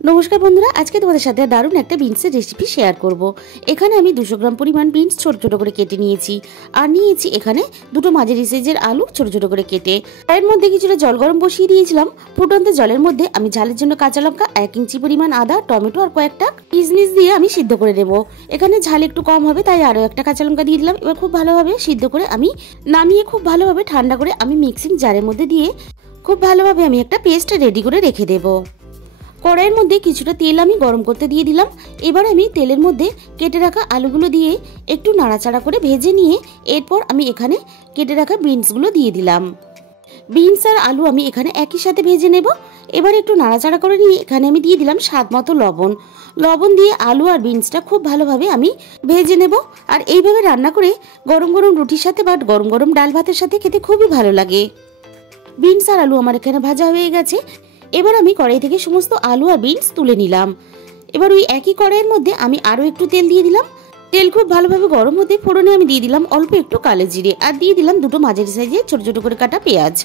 नमस्कार बंधुरा आज के तुम्हारे साथे दारुण एक बिन्सের रेसिपि शेयर करब। एखाने आमी 200 ग्राम परिमाण बिन्स छोटो छोटो करे केटे निয়েছি আর নিয়েছি এখানে দুটো মাঝারি সাইজের আলু ছোট ছোট করে কেটে। এর মধ্যে কিছুটা জল গরম বসিয়ে দিয়েছিলাম। ফুটন্ত জলের মধ্যে আমি ঝালের জন্য কাঁচা লঙ্কা 1 ইঞ্চি পরিমাণ আদা টমেটো আর কয়েকটা কিশমিশ দিয়ে আমি সিদ্ধ করে নেব। এখানে ঝাল একটু কম হবে তাই আরো একটা কাঁচা লঙ্কা দিয়ে দিলাম। এবার খুব ভালোভাবে সিদ্ধ করে আমি নামিয়ে খুব ভালোভাবে ঠান্ডা করে আমি মিক্সিং জারের মধ্যে দিয়ে খুব ভালোভাবে আমি একটা পেস্ট রেডি করে রেখে দেব। কড়াইয়ের মধ্যে কিছুটা তেল আমি গরম করতে দিয়ে দিলাম। এবার আমি তেলের মধ্যে কেটে রাখা আলুগুলো দিয়ে একটু নাড়াচাড়া করে ভেজে নিয়ে এরপর আমি এখানে কেটে রাখা বিনসগুলো দিয়ে দিলাম। বিনস আর আলু আমি এখানে একই সাথে ভেজে নেব। এবার একটু নাড়াচাড়া করে নিয়ে এখানে আমি দিয়ে দিলাম স্বাদ মতো লবণ। লবণ দিয়ে আলু আর বিনসটা খুব ভালোভাবে আমি ভেজে নেব। আর এইভাবে রান্না করে গরম গরম রুটির সাথে বা গরম গরম ডাল ভাতের সাথে খেতে খুবই ভালো লাগে। বিনস আর আলু আমার এখানে ভাজা হয়ে গেছে। এবার আমি কড়াই থেকে সমস্ত আলু আর বিনস তুলে নিলাম। এবার ওই একই কড়াইয়ের মধ্যে আমি আরো একটু তেল দিয়ে দিলাম। তেল খুব ভালোভাবে গরম হতে ফোড়নে আমি দিয়ে দিলাম অল্প একটু কালো জিরে আর দিয়ে দিলাম দুটো মাঝারি সাইজের ছোট ছোট করে কাটা পেঁয়াজ।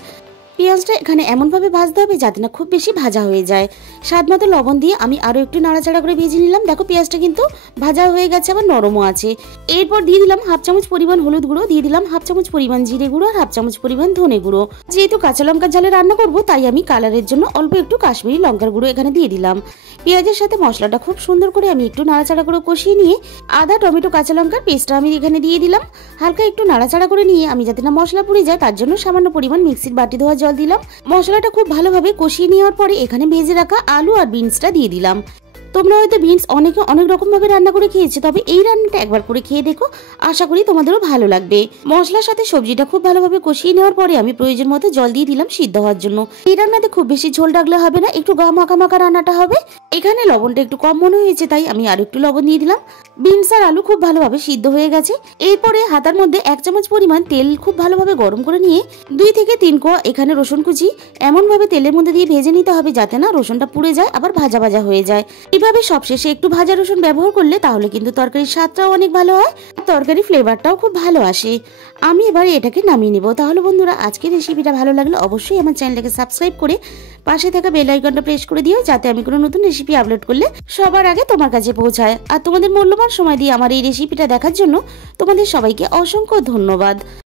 পেঁয়াজটা এখানে এমনভাবে ভাজতে হবে যাতে না খুব বেশি ভাজা হয়ে যায়। স্বাদ মতো লবণ দিয়ে আমি আরো একটু নাড়াচাড়া করে ভেজে নিলাম। দেখো পেঁয়াজটা কিন্তু ভাজা হয়ে গেছে আবার নরমও আছে। এরপর দিয়ে দিলাম হাফ চামচ পরিমাণ হলুদ গুঁড়ো, দিয়ে দিলাম হাফ চামচ পরিমাণ জিরে গুঁড়ো আর হাফ চামচ পরিমাণ ধনে গুঁড়ো। যেহেতু কাঁচা লঙ্কার ঝালে রান্না করব তাই আমি কালারের জন্য অল্প একটু কাশ্মীরি লঙ্কার গুঁড়ো এখানে দিয়ে দিলাম। পেঁয়াজের সাথে মশলাটা খুব সুন্দর করে আমি একটু নাড়াচাড়া করে কষিয়ে নিয়ে আদা টমেটো কাঁচা লঙ্কার পেস্টটা আমি এখানে দিয়ে দিলাম। হালকা একটু নাড়াচাড়া করে নিয়ে আমি যাতে না মশলা পুড়ে যায় তার জন্য সামান্য পরিমাণ মিক্সির বাটি ধোয়া জল দিলাম। মশলাটা খুব ভালোভাবে কষিয়ে নেওয়ার পরে এখানে ভেজে রাখা আলু আর বিনসটা দিয়ে দিলাম। তোমরা হয়তো বিনস অনেকে অনেক রকম ভাবে রান্না করে খেয়েছো, তবে এই রান্নাটা একবার করে খেয়ে দেখো, আশা করি তোমাদেরও ভালো লাগবে। মশলার সাথে সবজিটা খুব ভালোভাবে কষিয়ে নেওয়ার পরে আমি প্রয়োজন মতো জল দিয়ে দিলাম সিদ্ধ হওয়ার জন্য। এই রান্নাতে খুব বেশি ঝোল রাখলে হবে না, একটু গা মাখা মাখা রান্নাটা হবে। এখানে লবণটা একটু কম মনে হয়েছে তাই আমি আর একটু লবণ দিয়ে দিলাম। বিনস আর আলু খুব ভালোভাবে সিদ্ধ হয়ে গেছে। এরপরে হাতার মধ্যে 1 চামচ পরিমাণ তেল খুব ভালোভাবে গরম করে নিয়ে 2 থেকে 3 কোয়া এখানে রসুন কুচি এমন ভাবে তেলের মধ্যে দিয়ে ভেজে নিতে হবে যাতে না রসুনটা পুড়ে যায় আবার ভাজা ভাজা হয়ে যায়। এইভাবে সবশেষে একটু ভাজা রসুন ব্যবহার করলে তাহলে কিন্তু তরকারির স্বাদটাও অনেক ভালো হয়, তরকারি ফ্লেভারটাও খুব ভালো আসে। আমি এবার এটাকে নামিয়ে নেব। তাহলে বন্ধুরা আজকের রেসিপিটা ভালো লাগলে অবশ্যই আমার চ্যানেলটাকে সাবস্ক্রাইব করে পাশে থাকা বেল আইকনটা প্রেস করে দিও যাতে আমি কোনো নতুন রেসিপি আপলোড করলে সবার আগে তোমার কাছে পৌঁছায়। আর তোমাদের মূল্যবান সময় দিয়ে আমার এই রেসিপিটা দেখার জন্য তোমাদের সবাইকে অসংখ্য ধন্যবাদ।